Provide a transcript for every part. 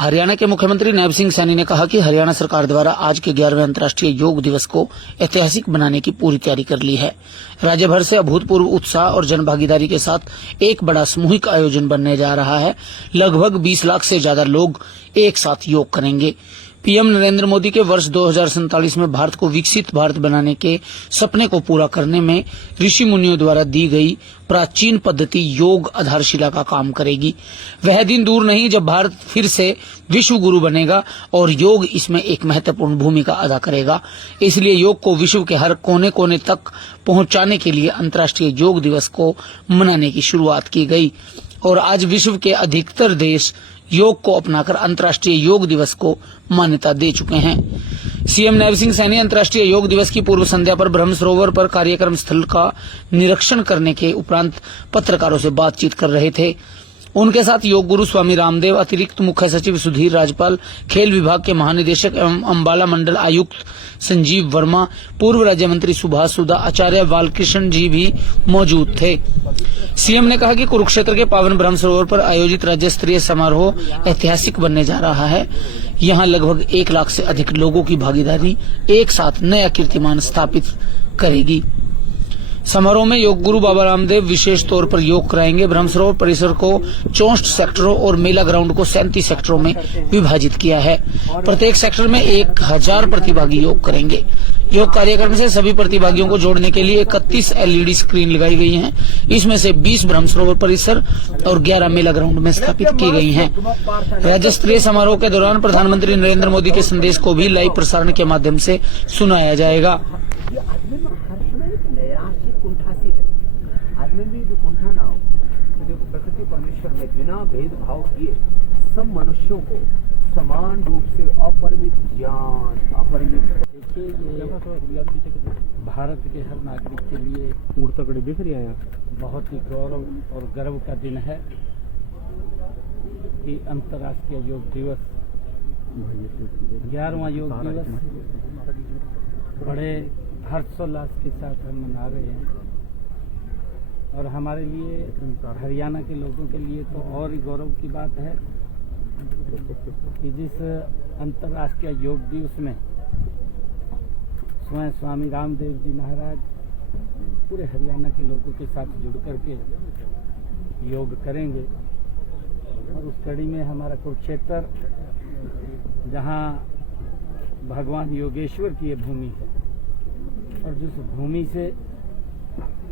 हरियाणा के मुख्यमंत्री नायब सिंह सैनी ने कहा कि हरियाणा सरकार द्वारा आज के 11वें अंतर्राष्ट्रीय योग दिवस को ऐतिहासिक बनाने की पूरी तैयारी कर ली है। राज्य भर से अभूतपूर्व उत्साह और जनभागीदारी के साथ एक बड़ा सामूहिक आयोजन बनने जा रहा है। लगभग 20 लाख से ज्यादा लोग एक साथ योग करेंगे। पीएम नरेंद्र मोदी के वर्ष 2047 में भारत को विकसित भारत बनाने के सपने को पूरा करने में ऋषि मुनियों द्वारा दी गई प्राचीन पद्धति योग आधारशिला का काम करेगी। वह दिन दूर नहीं जब भारत फिर से विश्व गुरु बनेगा और योग इसमें एक महत्वपूर्ण भूमिका अदा करेगा। इसलिए योग को विश्व के हर कोने कोने तक पहुंचाने के लिए अंतर्राष्ट्रीय योग दिवस को मनाने की शुरुआत की गई और आज विश्व के अधिकतर देश योग को अपनाकर अंतर्राष्ट्रीय योग दिवस को मान्यता दे चुके हैं। सीएम नायब सिंह सैनी अंतर्राष्ट्रीय योग दिवस की पूर्व संध्या पर ब्रह्म सरोवर पर कार्यक्रम स्थल का निरीक्षण करने के उपरांत पत्रकारों से बातचीत कर रहे थे। उनके साथ योग गुरु स्वामी रामदेव, अतिरिक्त मुख्य सचिव सुधीर राजपाल, खेल विभाग के महानिदेशक एवं अम्बाला मंडल आयुक्त संजीव वर्मा, पूर्व राज्य मंत्री सुभाष सुधा, आचार्य बालकृष्ण जी भी मौजूद थे। सीएम ने कहा कि कुरुक्षेत्र के पावन ब्रह्म सरोवर पर आयोजित राज्य स्तरीय समारोह ऐतिहासिक बनने जा रहा है। यहाँ लगभग 1 लाख से अधिक लोगों की भागीदारी एक साथ नया कीर्तिमान स्थापित करेगी। समारोह में योग गुरु बाबा रामदेव विशेष तौर पर योग कराएंगे। ब्रह्म सरोवर परिसर को 64 सेक्टरों और मेला ग्राउंड को 37 सेक्टरों में विभाजित किया है। प्रत्येक सेक्टर में 1000 प्रतिभागी योग करेंगे। योग कार्यक्रम से सभी प्रतिभागियों को जोड़ने के लिए 31 LED स्क्रीन लगाई गई हैं। इसमें से 20 ब्रह्म सरोवर परिसर और 11 मेला ग्राउंड में स्थापित की गई हैं। राज्य स्तरीय समारोह के दौरान प्रधानमंत्री नरेंद्र मोदी के संदेश को भी लाइव प्रसारण के माध्यम से सुनाया जाएगा। आदमी में जो कुंठा ना हो, तो प्रकृति परमेश्वर ने बिना भेदभाव किए सब मनुष्यों को समान रूप से अपरिमित ज्ञान, अपरिमित भारत के हर नागरिक के लिए मूर्तकड़ी दिख रही है। बहुत ही गौरव और गर्व का दिन है कि अंतर्राष्ट्रीय योग दिवस 11वां योग दिवस बड़े हर्षोल्लास के साथ हम मना रहे हैं और हमारे लिए हरियाणा के लोगों के लिए तो और ही गौरव की बात है कि जिस अंतर्राष्ट्रीय योग दिवस में स्वयं स्वामी रामदेव जी महाराज पूरे हरियाणा के लोगों के साथ जुड़ करके योग करेंगे और उस कड़ी में हमारा कुरुक्षेत्र, जहाँ भगवान योगेश्वर की ये भूमि है और जिस भूमि से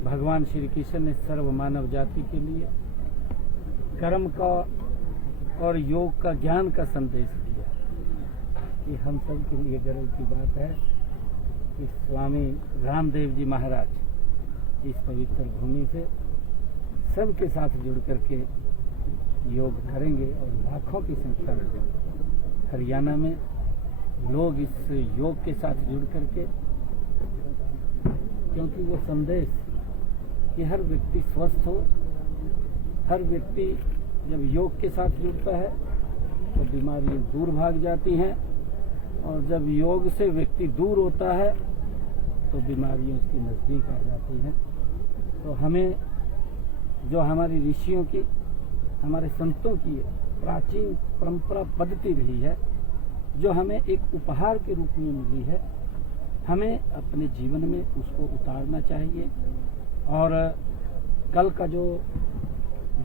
भगवान श्री कृष्ण ने सर्व मानव जाति के लिए कर्म का और योग का, ज्ञान का संदेश दिया। ये हम सब के लिए गर्व की बात है कि स्वामी रामदेव जी महाराज इस पवित्र भूमि से सबके साथ जुड़ करके योग करेंगे और लाखों की संख्या में हरियाणा में लोग इस योग के साथ जुड़ करके, क्योंकि वो संदेश कि हर व्यक्ति स्वस्थ हो, हर व्यक्ति जब योग के साथ जुड़ता है तो बीमारियां दूर भाग जाती हैं और जब योग से व्यक्ति दूर होता है तो बीमारियां उसके नज़दीक आ जाती हैं। तो हमें जो हमारी ऋषियों की, हमारे संतों की प्राचीन परंपरा पद्धति रही है, जो हमें एक उपहार के रूप में मिली है, हमें अपने जीवन में उसको उतारना चाहिए। और कल का जो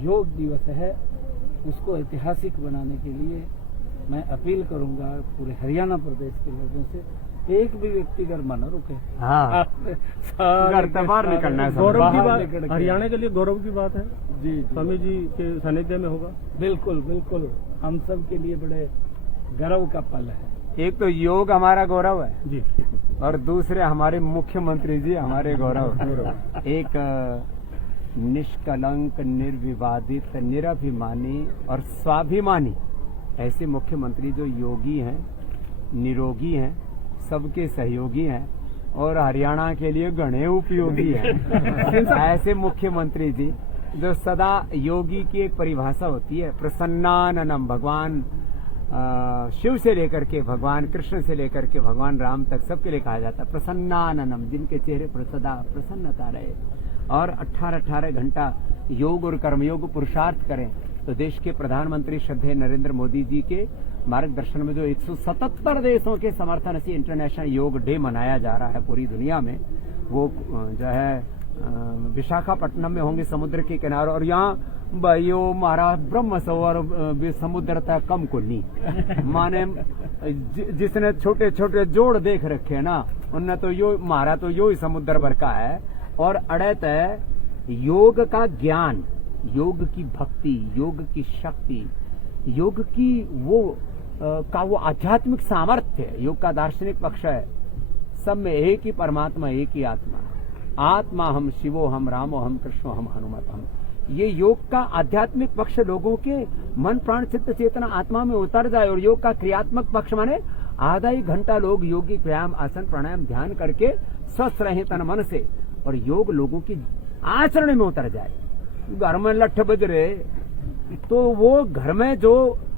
योग दिवस है उसको ऐतिहासिक बनाने के लिए मैं अपील करूंगा पूरे हरियाणा प्रदेश के लोगों से, एक भी व्यक्ति अगर मन रुके, हाँ, बाहर निकलना है। गौरव की बात, हरियाणा के लिए गौरव की बात है जी, स्वामी जी के सानिध्य में होगा। बिल्कुल बिल्कुल, हम सब के लिए बड़े गर्व का पल है। एक तो योग हमारा गौरव है जी, और दूसरे हमारे मुख्यमंत्री जी हमारे गौरव। एक निष्कलंक, निर्विवादित, निराभिमानी और स्वाभिमानी ऐसे मुख्यमंत्री जो योगी हैं, निरोगी हैं, सबके सहयोगी हैं और हरियाणा के लिए गणे उपयोगी हैं। ऐसे मुख्यमंत्री जी जो सदा, योगी की एक परिभाषा होती है प्रसन्नाननम, भगवान शिव से लेकर के भगवान कृष्ण से लेकर के भगवान राम तक सबके लिए कहा जाता है प्रसन्नाननम, जिनके चेहरे पर सदा प्रसन्नता रहे और 18-18 घंटा योग और कर्मयोग पुरुषार्थ करें। तो देश के प्रधानमंत्री श्रद्धेय नरेंद्र मोदी जी के मार्गदर्शन में जो 177 देशों के समर्थन से इंटरनेशनल योग डे मनाया जा रहा है पूरी दुनिया में, वो जो है विशाखापट्टनम में होंगे समुद्र के किनारे। और यहाँ भाइयों महाराज ब्रह्म सरोवर समुद्र तक कम को नहीं माने जिसने छोटे छोटे जोड़ देख रखे ना उनने तो यो मारा तो यो ही समुद्र भर का है। और अड़ैत है योग का ज्ञान, योग की भक्ति, योग की शक्ति, योग की वो आध्यात्मिक सामर्थ्य, योग का दार्शनिक पक्ष है सब में एक ही परमात्मा, एक ही आत्मा। आत्मा हम शिवो हम रामो हम कृष्णो हम हनुमत हम। ये योग का आध्यात्मिक पक्ष लोगों के मन प्राण चित्त चेतना आत्मा में उतर जाए। और योग का क्रियात्मक पक्ष माने आधा ही घंटा लोग योगी व्यायाम आसन प्राणायाम ध्यान करके स्वस्थ रहे तन मन से, और योग लोगों की आचरण में उतर जाए। घर में लठ बज रहे तो वो घर में जो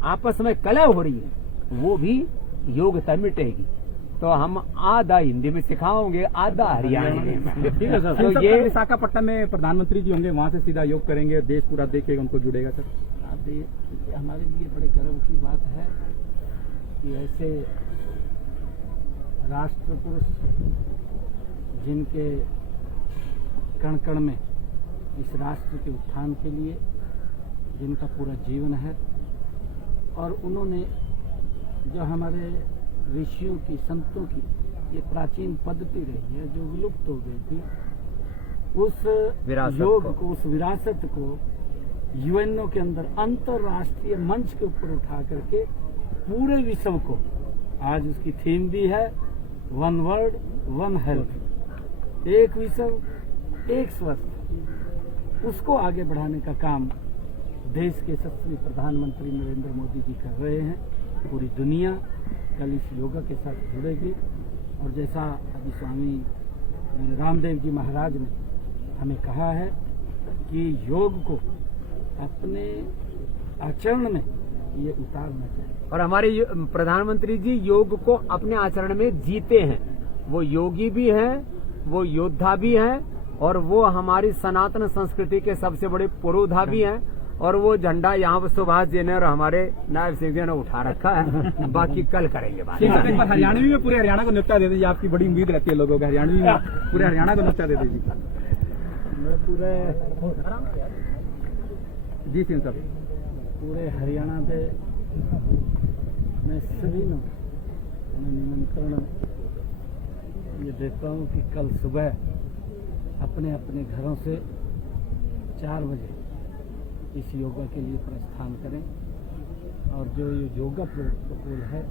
आपस में कलह हो रही है वो भी योगता मिटेगी। तो हम आधा हिंदी में सिखाओगे, आधा हरियाणवी में। ठीक है सर। तो ये विशाखापट्टनम में प्रधानमंत्री जी होंगे, वहां से सीधा योग करेंगे, देश पूरा देखेगा, उनको जुड़ेगा सर। हमारे लिए बड़े गर्व की बात है कि ऐसे राष्ट्र पुरुष जिनके कण कण में इस राष्ट्र के उत्थान के लिए जिनका पूरा जीवन है, और उन्होंने जो हमारे ऋषियों की संतों की ये प्राचीन पद्धति रही है जो विलुप्त हो गई थी, उस योग को, उस विरासत को यूएनओ के अंदर अंतर्राष्ट्रीय मंच के ऊपर उठा करके पूरे विश्व को, आज उसकी थीम भी है वन वर्ल्ड वन हेल्थ, एक विश्व एक स्वस्थ, उसको आगे बढ़ाने का काम देश के यशस्वी प्रधानमंत्री नरेंद्र मोदी जी कर रहे हैं। पूरी दुनिया कल इस योगा के साथ जुड़ेगी। और जैसा अभी स्वामी रामदेव जी महाराज ने हमें कहा है कि योग को अपने आचरण में ये उतारना चाहिए। और हमारे प्रधानमंत्री जी योग को अपने आचरण में जीते हैं। वो योगी भी हैं, वो योद्धा भी हैं, और वो हमारी सनातन संस्कृति के सबसे बड़े पुरोधा भी हैं। और वो झंडा यहाँ पर सुभाष जी ने और हमारे नायब सिंह जी ने उठा रखा है। बाकी कल करेंगे बात। ठीक है, एक बार हरियाणवी में पूरे हरियाणा को न्योता दे दीजिए, आपकी बड़ी उम्मीद रहती है लोगों को, हरियाणवी में पूरे हरियाणा को न्योता दे दीजिए। मैं पूरे जी सिंह साहब, पूरे हरियाणा के मैं सभी को मैं निमंत्रण ये देता हूँ कि कल सुबह अपने अपने घरों से 4 बजे इस योगा के लिए प्रस्थान करें। और जो ये योगा प्रोटोकॉल है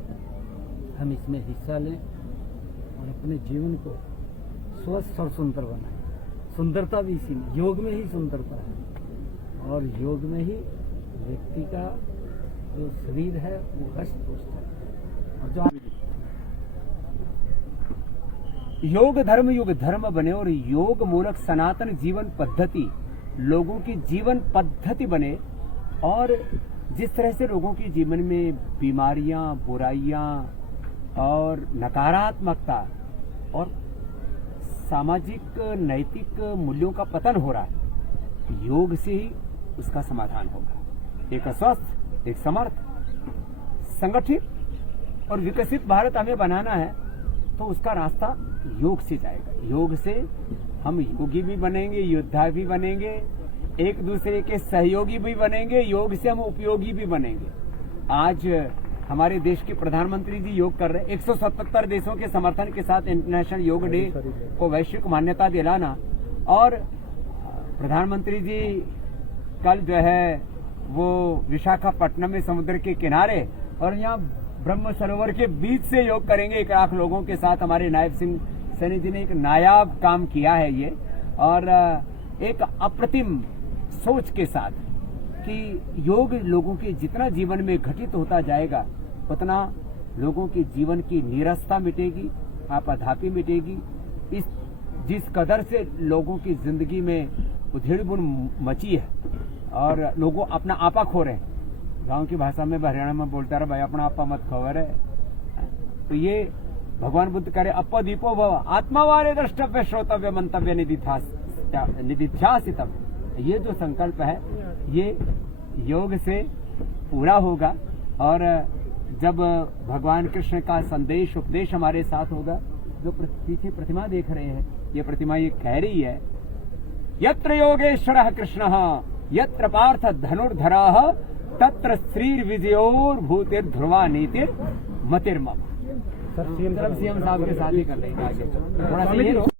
हम इसमें हिस्सा लें और अपने जीवन को स्वस्थ और सुंदर बनाएं। सुंदरता भी इसी में, योग में ही सुंदरता है, और योग में ही व्यक्ति का जो शरीर है वो हष्ट पुष्ट है। और जो योग धर्म बने और योग मूलक सनातन जीवन पद्धति लोगों की जीवन पद्धति बने। और जिस तरह से लोगों के जीवन में बीमारियां, बुराइयां और नकारात्मकता और सामाजिक नैतिक मूल्यों का पतन हो रहा है, योग से ही उसका समाधान होगा। एक स्वस्थ, एक समर्थ, संगठित और विकसित भारत हमें बनाना है, तो उसका रास्ता योग से जाएगा। योग से हम योगी भी बनेंगे, योद्धा भी बनेंगे, एक दूसरे के सहयोगी भी बनेंगे, योग से हम उपयोगी भी बनेंगे। आज हमारे देश के प्रधानमंत्री जी योग कर रहे हैं। 177 देशों के समर्थन के साथ इंटरनेशनल योग डे को वैश्विक मान्यता दिलाना, और प्रधानमंत्री जी कल जो है वो विशाखापट्टनम में समुद्र के किनारे और यहाँ ब्रह्म सरोवर के बीच से योग करेंगे 1 लाख लोगों के साथ। हमारे नायब सिंह सैनी जी ने एक नायाब काम किया है ये, और एक अप्रतिम सोच के साथ कि योग लोगों के जितना जीवन में घटित होता जाएगा उतना लोगों के जीवन की नीरसता मिटेगी, आपाधापी मिटेगी। इस जिस कदर से लोगों की जिंदगी में उधेड़-बुन मची है और लोगों अपना आपा खो रहे हैं। गांव की भाषा में हरियाणा में बोलता रहा भाई अपना आपा मत खबर है। तो ये भगवान बुद्ध करे अप दीपो भव आत्मावारे द्रष्टव्य श्रोतव्य मंतव्य निधिध्यासितव्य। ये जो संकल्प है ये योग से पूरा होगा। और जब भगवान कृष्ण का संदेश उपदेश हमारे साथ होगा। जो पीछे प्रतिमा देख रहे हैं, ये प्रतिमा ये कह रही है, यत्र योगेश्वरः कृष्णः यत्र पार्थ धनुर्धरः तत्र श्रीर्विजयोर भूतिर्ध्रुवा नीतिर्मतिर्मम। सर सीएम साहब के साथ ही कर रहे हैं आगे थोड़ा सा ये